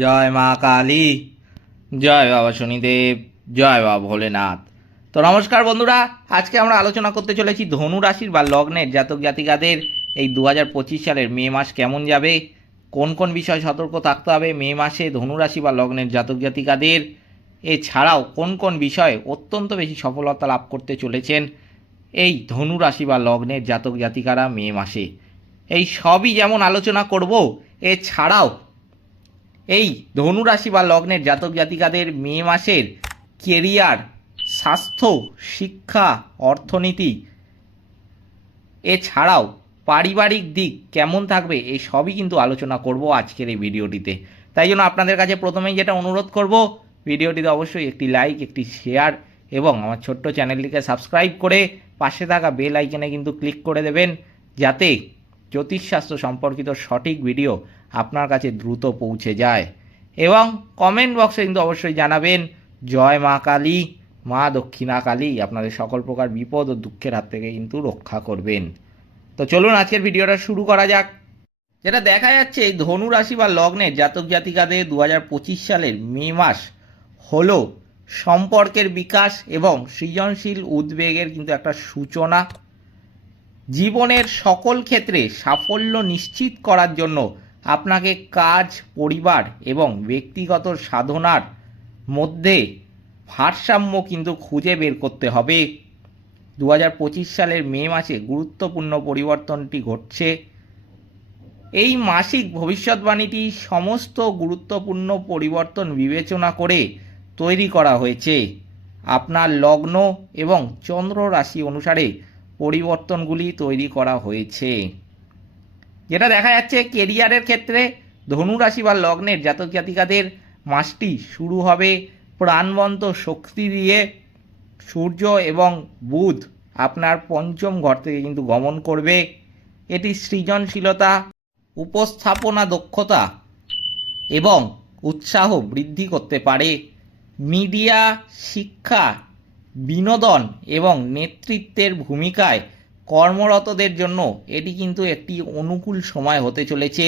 জয় মা কালী। জয় বাবা শনিদেব, জয় বাবা ভোলেনাথ। তো নমস্কার বন্ধুরা, আজকে আমরা আলোচনা করতে চলেছি ধনু রাশির বা লগ্নের জাতক জাতিকাদের এই দু হাজার পঁচিশ সালের মে মাস কেমন যাবে, কোন কোন বিষয় সতর্ক থাকতে হবে মে মাসে ধনুরাশি বা লগ্নের জাতক জাতিকাদের। এছাড়াও কোন কোন বিষয়ে অত্যন্ত বেশি সফলতা লাভ করতে চলেছেন এই ধনুরাশি বা লগ্নের জাতক জাতিকারা মে মাসে। এই সবই যেমন আলোচনা করব, এছাড়াও এই ধনু রাশি বা লগ্নের জাতক জাতিকাদের মে মাসের কেরিয়ার, স্বাস্থ্য, শিক্ষা, অর্থনীতি এছাড়াও পারিবারিক দিক কেমন থাকবে এই সবই কিন্তু আলোচনা করব আজকের এই ভিডিওটিতে। তাই জন্য আপনাদের কাছে প্রথমেই যেটা অনুরোধ করব, ভিডিওটিতে অবশ্যই একটি লাইক একটি শেয়ার এবং আমার ছোট্ট চ্যানেলটিকে সাবস্ক্রাইব করে পাশে থাকা বেল আইকনে কিন্তু ক্লিক করে দেবেন, যাতে জ্যোতিষশাস্ত্র সম্পর্কিত সঠিক ভিডিও আপনার কাছে দ্রুত পৌঁছে যায়। এবং কমেন্ট বক্সে কিন্তু অবশ্যই জানাবেন, জয় মা কালী, মা দক্ষিণা কালী। আপনাদের সকল প্রকার বিপদ ও দুঃখের হাত থেকে কিন্তু রক্ষা করবেন। তো চলুন আজকের ভিডিওটা শুরু করা যাক। যেটা দেখা যাচ্ছে এই ধনু রাশি বা লগ্নের জাতক জাতিকাদের দু হাজার পঁচিশ সালের মে মাস হলো সম্পর্কের বিকাশ এবং সৃজনশীল উদ্বেগের কিন্তু একটা সূচনা। জীবনের সকল ক্ষেত্রে সাফল্য নিশ্চিত করার জন্য আপনাকে কাজ, পরিবার এবং ব্যক্তিগত সাধনার মধ্যে ভারসাম্য কিন্তু খুঁজে বের করতে হবে। দু হাজার পঁচিশ সালের মে মাসে গুরুত্বপূর্ণ পরিবর্তনটি ঘটছে। এই মাসিক ভবিষ্যৎবাণীটি সমস্ত গুরুত্বপূর্ণ পরিবর্তন বিবেচনা করে তৈরি করা হয়েছে। আপনার লগ্ন এবং চন্দ্র রাশি অনুসারে পরিবর্তনগুলি তৈরি করা হয়েছে। যেটা দেখা যাচ্ছে কেরিয়ারের ক্ষেত্রে ধনুরাশি বা লগ্নের জাতক জাতিকাদের মাসটি শুরু হবে প্রাণবন্ত শক্তি দিয়ে। সূর্য এবং বুধ আপনার পঞ্চম ঘর থেকে কিন্তু গমন করবে। এটি সৃজনশীলতা, উপস্থাপনা দক্ষতা এবং উৎসাহ বৃদ্ধি করতে পারে। মিডিয়া, শিক্ষা, বিনোদন এবং নেতৃত্বের ভূমিকায় কর্মরতদের জন্য এটি কিন্তু একটি অনুকূল সময় হতে চলেছে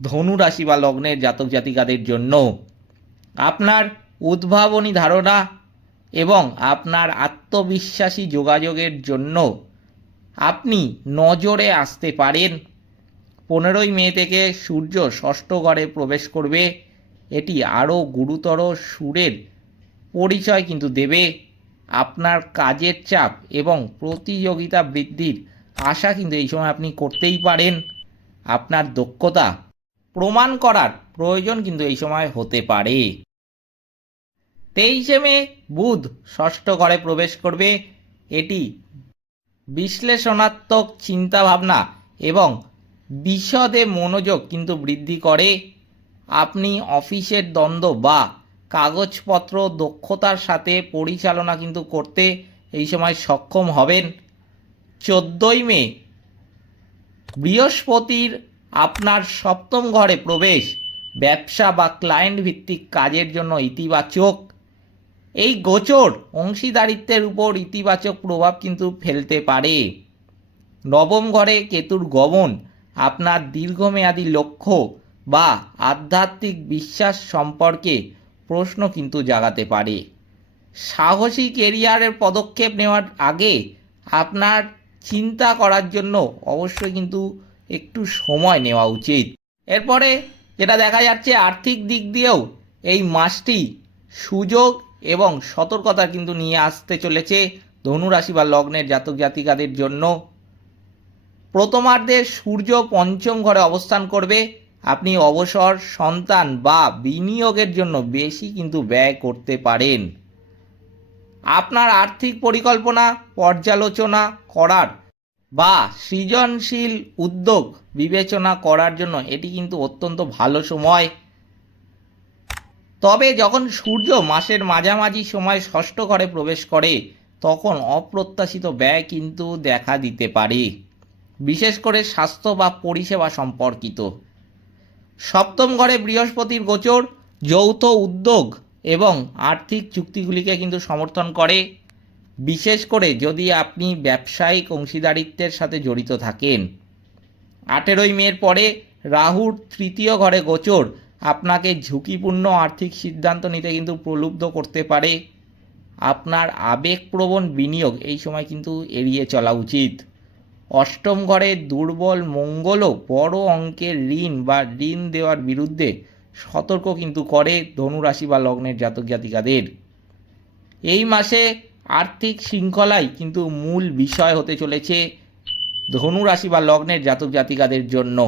ধনু রাশি বা লগ্নের জাতক জাতিকাদের জন্য। আপনার উদ্ভাবনী ধারণা এবং আপনার আত্মবিশ্বাসী যোগাযোগের জন্য আপনি নজরে আসতে পারেন। পনেরোই মে থেকে সূর্য ষষ্ঠ ঘরে প্রবেশ করবে। এটি আরও গুরুতর সুরের পরিচয় কিন্তু দেবে। আপনার কাজের চাপ এবং প্রতিযোগিতা বৃদ্ধির আশা কিন্তু এই সময় আপনি করতেই পারেন। আপনার দক্ষতা প্রমাণ করার প্রয়োজন কিন্তু এই সময় হতে পারে। তেইশে মে, বুধ ষষ্ঠ ঘরে প্রবেশ করবে। এটি বিশ্লেষণাত্মক চিন্তাভাবনা এবং বিশদে মনোযোগ কিন্তু বৃদ্ধি করে। আপনি অফিসের দ্বন্দ্ব বা কাগজপত্র, দক্ষতার সাথে পরিচালনা কিন্তু করতে এই সময় সক্ষম হবেন। চোদ্দোই মে, বৃহস্পতির আপনার সপ্তম ঘরে প্রবেশ। ব্যবসা বা ক্লায়েন্ট ভিত্তিক কাজের জন্য ইতিবাচক। এই গোচর অংশীদারিত্বের উপর ইতিবাচক প্রভাব কিন্তু ফেলতে পারে। নবম ঘরে কেতুর গমন, আপনার দীর্ঘমেয়াদী লক্ষ্য বা আধ্যাত্মিক বিশ্বাস সম্পর্কে প্রশ্ন কিন্তু জাগাতে পারে। সাহসী কেরিয়ারের পদক্ষেপ নেওয়ার আগে আপনার চিন্তা করার জন্য অবশ্যই কিন্তু একটু সময় নেওয়া উচিত। এরপরে যেটা দেখা যাচ্ছে, আর্থিক দিক দিয়েও এই মাসটি সুযোগ এবং সতর্কতা কিন্তু নিয়ে আসতে চলেছে ধনুরাশি বা লগ্নের জাতক জাতিকাদের জন্য। প্রথমার্ধে সূর্য পঞ্চম ঘরে অবস্থান করবে। আপনি অবসর, সন্তান বা বিনিয়োগের জন্য বেশি কিন্তু ব্যয় করতে পারেন। আপনার আর্থিক পরিকল্পনা, পর্যালোচনা করার বা সৃজনশীল উদ্যোগ বিবেচনা করার জন্য এটি কিন্তু অত্যন্ত ভালো সময়। তবে যখন সূর্য মাসের মাঝামাঝি সময় ষষ্ঠ ঘরে প্রবেশ করে, তখন অপ্রত্যাশিত ব্যয় কিন্তু দেখা দিতে পারে। বিশেষ করে স্বাস্থ্য বা পরিষেবা সম্পর্কিত। সপ্তম ঘরে বৃহস্পতির গোচর, যৌথ উদ্যোগ এবং আর্থিক চুক্তিগুলিকে কিন্তু সমর্থন করে। বিশেষ করে যদি আপনি ব্যবসায়িক অংশীদারিত্বের সাথে জড়িত থাকেন। আঠেরোই মের পরে রাহুর তৃতীয় ঘরে গোচর আপনাকে ঝুঁকিপূর্ণ আর্থিক সিদ্ধান্ত নিতে কিন্তু প্রলুব্ধ করতে পারে। আপনার আবেগপ্রবণ বিনিয়োগ এই সময় কিন্তু এড়িয়ে চলা উচিত। অষ্টম ঘরে দুর্বল মঙ্গলও বড় অঙ্কের ঋণ বা ঋণ দেওয়ার বিরুদ্ধে সতর্ক কিন্তু করে ধনুরাশি বা লগ্নের জাতক জাতিকাদের। এই মাসে আর্থিক শৃঙ্খলাই কিন্তু মূল বিষয় হতে চলেছে ধনুরাশি বা লগ্নের জাতক জাতিকাদের জন্য।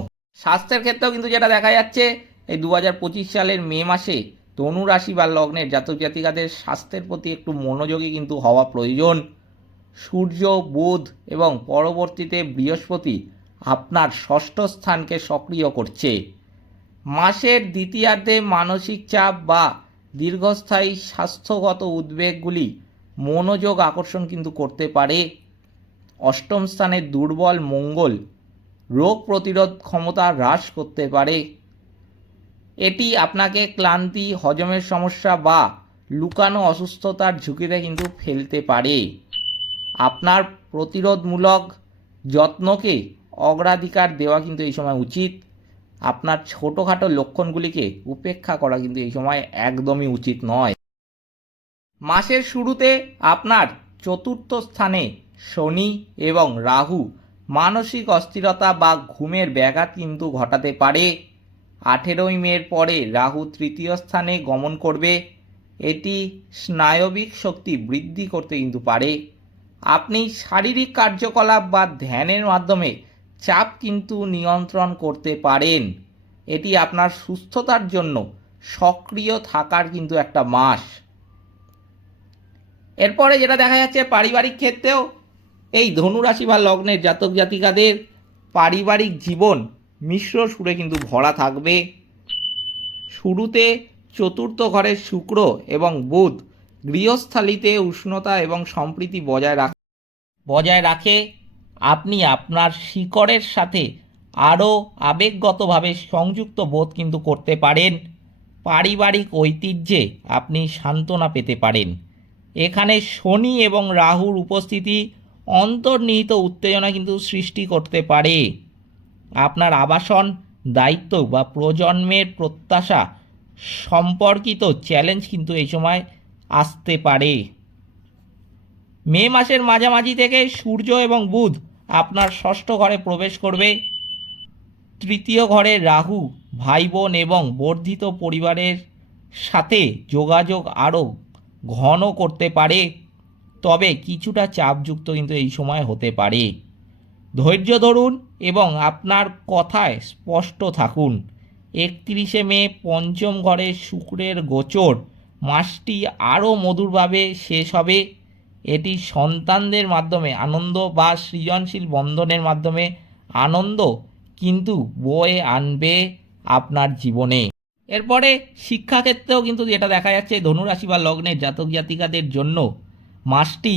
স্বাস্থ্যের ক্ষেত্রেও কিন্তু যেটা দেখা যাচ্ছে, এই দু হাজার পঁচিশ সালের মে মাসে ধনুরাশি বা লগ্নের জাতক জাতিকাদের স্বাস্থ্যের প্রতি একটু মনোযোগী কিন্তু হওয়া প্রয়োজন। সূর্য, বুধ এবং পরবর্তীতে বৃহস্পতি আপনার ষষ্ঠ স্থানকে সক্রিয় করছে। মাসের দ্বিতীয়ার্ধে মানসিক চাপ বা দীর্ঘস্থায়ী স্বাস্থ্যগত উদ্বেগগুলি মনোযোগ আকর্ষণ কিন্তু করতে পারে। অষ্টম স্থানে দুর্বল মঙ্গল রোগ প্রতিরোধ ক্ষমতা হ্রাস করতে পারে। এটি আপনাকে ক্লান্তি, হজমের সমস্যা বা লুকানো অসুস্থতার ঝুঁকিতে কিন্তু ফেলতে পারে। আপনার প্রতিরোধমূলক যত্নকে অগ্রাধিকার দেওয়া কিন্তু এই সময় উচিত। আপনার ছোটোখাটো লক্ষণগুলিকে উপেক্ষা করা কিন্তু এই সময় একদমই উচিত নয়। মাসের শুরুতে আপনার চতুর্থ স্থানে শনি এবং রাহু মানসিক অস্থিরতা বা ঘুমের ব্যাঘাত কিন্তু ঘটাতে পারে। আঠেরোই মের পরে রাহু তৃতীয় স্থানে গমন করবে। এটি স্নায়বিক শক্তি বৃদ্ধি করতে কিন্তু পারে। আপনি শারীরিক কার্যকলাপ বা ধ্যানের মাধ্যমে চাপ কিন্তু নিয়ন্ত্রণ করতে পারেন। এটি আপনার সুস্থতার জন্য সক্রিয় থাকার কিন্তু একটা মাস। এরপরে যেটা দেখা যাচ্ছে, পারিবারিক ক্ষেত্রেও এই ধনুরাশি বা লগ্নের জাতক জাতিকাদের পারিবারিক জীবন মিশ্র সুরে কিন্তু ভরা থাকবে। শুরুতে চতুর্থ ঘরের শুক্র এবং বুধ গৃহস্থালিতে উষ্ণতা এবং সম্প্রীতি বজায় রাখ বজায় রাখে, আপনি আপনার শিকড়ের সাথে আরও আবেগগতভাবে সংযুক্ত বোধ কিন্তু করতে পারেন। পারিবারিক ঐতিহ্যে আপনি সান্ত্বনা পেতে পারেন। এখানে শনি এবং রাহুর উপস্থিতি অন্তর্নিহিত উত্তেজনা কিন্তু সৃষ্টি করতে পারে। আপনার আবাসন, দায়িত্ব বা প্রজন্মের প্রত্যাশা সম্পর্কিত চ্যালেঞ্জ কিন্তু এই সময় আসতে পারে। মে মাসের মাঝামাঝি থেকে সূর্য এবং বুধ আপনার ষষ্ঠ ঘরে প্রবেশ করবে। তৃতীয় ঘরে রাহু ভাই বোন এবং বর্ধিত পরিবারের সাথে যোগাযোগ আরও ঘন করতে পারে। তবে কিছুটা চাপযুক্ত কিন্তু এই সময় হতে পারে। ধৈর্য ধরুন এবং আপনার কথায় স্পষ্ট থাকুন। একত্রিশে মে পঞ্চম ঘরে শুক্রের গোচর। মাসটি আরও মধুরভাবে শেষ হবে। এটি সন্তানদের মাধ্যমে আনন্দ বা সৃজনশীল বন্ধনের মাধ্যমে আনন্দ কিন্তু বয়ে আনবে আপনার জীবনে। এরপরে শিক্ষাক্ষেত্রেও কিন্তু যেটা দেখা যাচ্ছে, ধনুরাশি বা লগ্নের জাতক জাতিকাদের জন্য মাসটি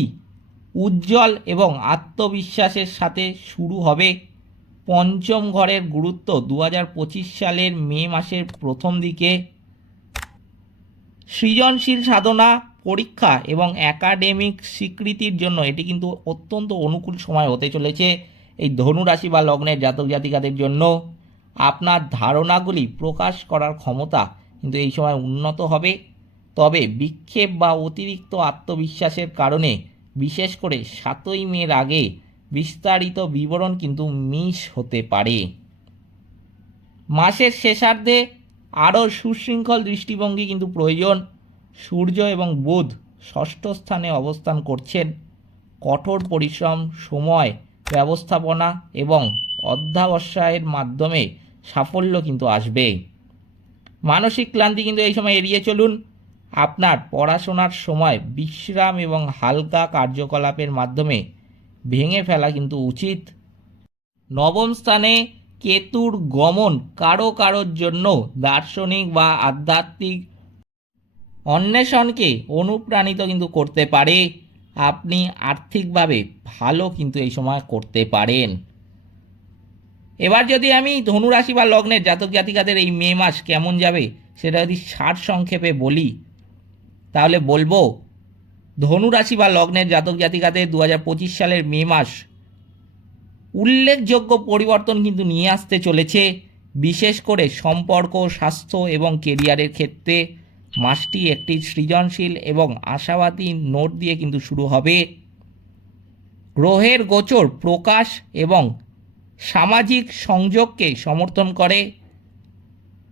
উজ্জ্বল এবং আত্মবিশ্বাসের সাথে শুরু হবে। পঞ্চম ঘরের গুরুত্ব দু হাজার পঁচিশ সালের মে মাসের প্রথম দিকে সৃজনশীল সাধনা, পরীক্ষা এবং একাডেমিক স্বীকৃতির জন্য এটি কিন্তু অত্যন্ত অনুকূল সময় হতে চলেছে এই ধনুরাশি বা লগ্নের জাতক জাতিকাদের জন্য। আপনার ধারণাগুলি প্রকাশ করার ক্ষমতা কিন্তু এই সময় উন্নত হবে। তবে বিক্ষেপ বা অতিরিক্ত আত্মবিশ্বাসের কারণে বিশেষ করে সাতই মের আগে বিস্তারিত বিবরণ কিন্তু মিস হতে পারে। মাসের শেষার্ধে আরও সুশৃঙ্খল দৃষ্টিভঙ্গি কিন্তু প্রয়োজন। সূর্য এবং বুধ ষষ্ঠ স্থানে অবস্থান করছেন। কঠোর পরিশ্রম, সময়, ব্যবস্থাপনা এবং অধ্যাবসায়ের মাধ্যমে সাফল্য কিন্তু আসবে। মানসিক ক্লান্তি কিন্তু এই সময় এড়িয়ে চলুন। আপনার পড়াশোনার সময় বিশ্রাম এবং হালকা কার্যকলাপের মাধ্যমে ভেঙে ফেলা কিন্তু উচিত। নবম স্থানে কেতুর গমন কারও কারোর জন্য দার্শনিক বা আধ্যাত্মিক অন্বেষণকে অনুপ্রাণিত কিন্তু করতে পারে। আপনি আর্থিকভাবে ভালো কিন্তু এই সময় করতে পারেন। এবার যদি আমি ধনুরাশি বা লগ্নের জাতক জাতিকাদের এই মে মাস কেমন যাবে সেটা যদি সার সংক্ষেপে বলি, তাহলে বলব, ধনুরাশি বা লগ্নের জাতক জাতিকাদের দু হাজার পঁচিশ সালের মে মাস উল্লেখযোগ্য পরিবর্তন কিন্তু নিয়ে আসতে চলেছে, বিশেষ করে সম্পর্ক, স্বাস্থ্য এবং কেরিয়ারের ক্ষেত্রে। মাসটি একটি সৃজনশীল এবং আশাবাদী নোট দিয়ে কিন্তু শুরু হবে। গ্রহের গোচর প্রকাশ এবং সামাজিক সংযোগকে সমর্থন করে।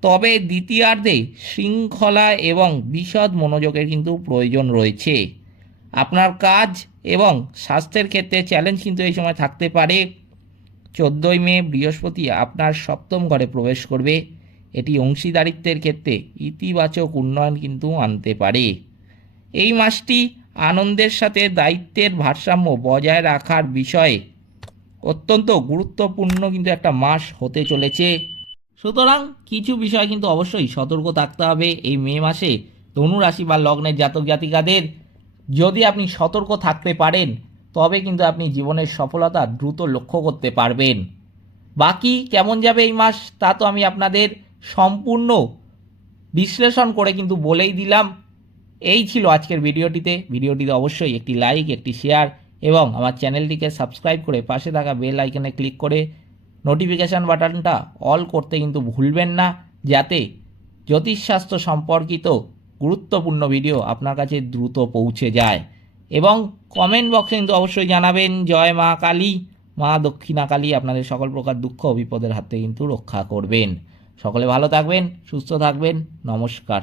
তবে দ্বিতীয়ার্ধে শৃঙ্খলা এবং বিশদ মনোযোগের কিন্তু প্রয়োজন রয়েছে। আপনার কাজ এবং স্বাস্থ্যের ক্ষেত্রে চ্যালেঞ্জ কিন্তু এই সময় থাকতে পারে। চোদ্দোই মে বৃহস্পতি আপনার সপ্তম ঘরে প্রবেশ করবে। এটি অংশীদারিত্বের ক্ষেত্রে ইতিবাচক উন্নয়ন কিন্তু আনতে পারে। এই মাসটি আনন্দের সাথে দায়িত্বের ভারসাম্য বজায় রাখার বিষয়ে। অত্যন্ত গুরুত্বপূর্ণ কিন্তু একটা মাস হতে চলেছে। সুতরাং কিছু বিষয় কিন্তু অবশ্যই সতর্ক থাকতে হবে। এই মে মাসে ধনুরাশি বা লগ্নের জাতক জাতিকাদের যদি আপনি সতর্ক থাকতে পারেন তবে কিন্তু আপনি জীবনের সফলতা দ্রুত লক্ষ্য করতে পারবেন। বাকি কেমন যাবে এই মাস, তা তো আমি আপনাদের সম্পূর্ণ বিশ্লেষণ করে কিন্তু বলেই দিলাম। এই ছিল আজকের ভিডিওটিতে। ভিডিওটিতে অবশ্যই একটি লাইক একটি শেয়ার এবং আমার চ্যানেলটিকে সাবস্ক্রাইব করে পাশে থাকা বেল আইকনে ক্লিক করে নোটিফিকেশান বাটনটা অল করতে কিন্তু ভুলবেন না, যাতে জ্যোতিষশাস্ত্র সম্পর্কিত গুরুত্বপূর্ণ ভিডিও আপনার কাছে দ্রুত পৌঁছে যায়। এবং কমেন্ট বক্সে কিন্তু অবশ্যই জানাবেন, জয় মা কালী, মা দক্ষিণা কালী আপনাদের সকল প্রকার দুঃখ বিপদের হাতে কিন্তু রক্ষা করবেন। সকলে ভালো থাকবেন, সুস্থ থাকবেন, নমস্কার।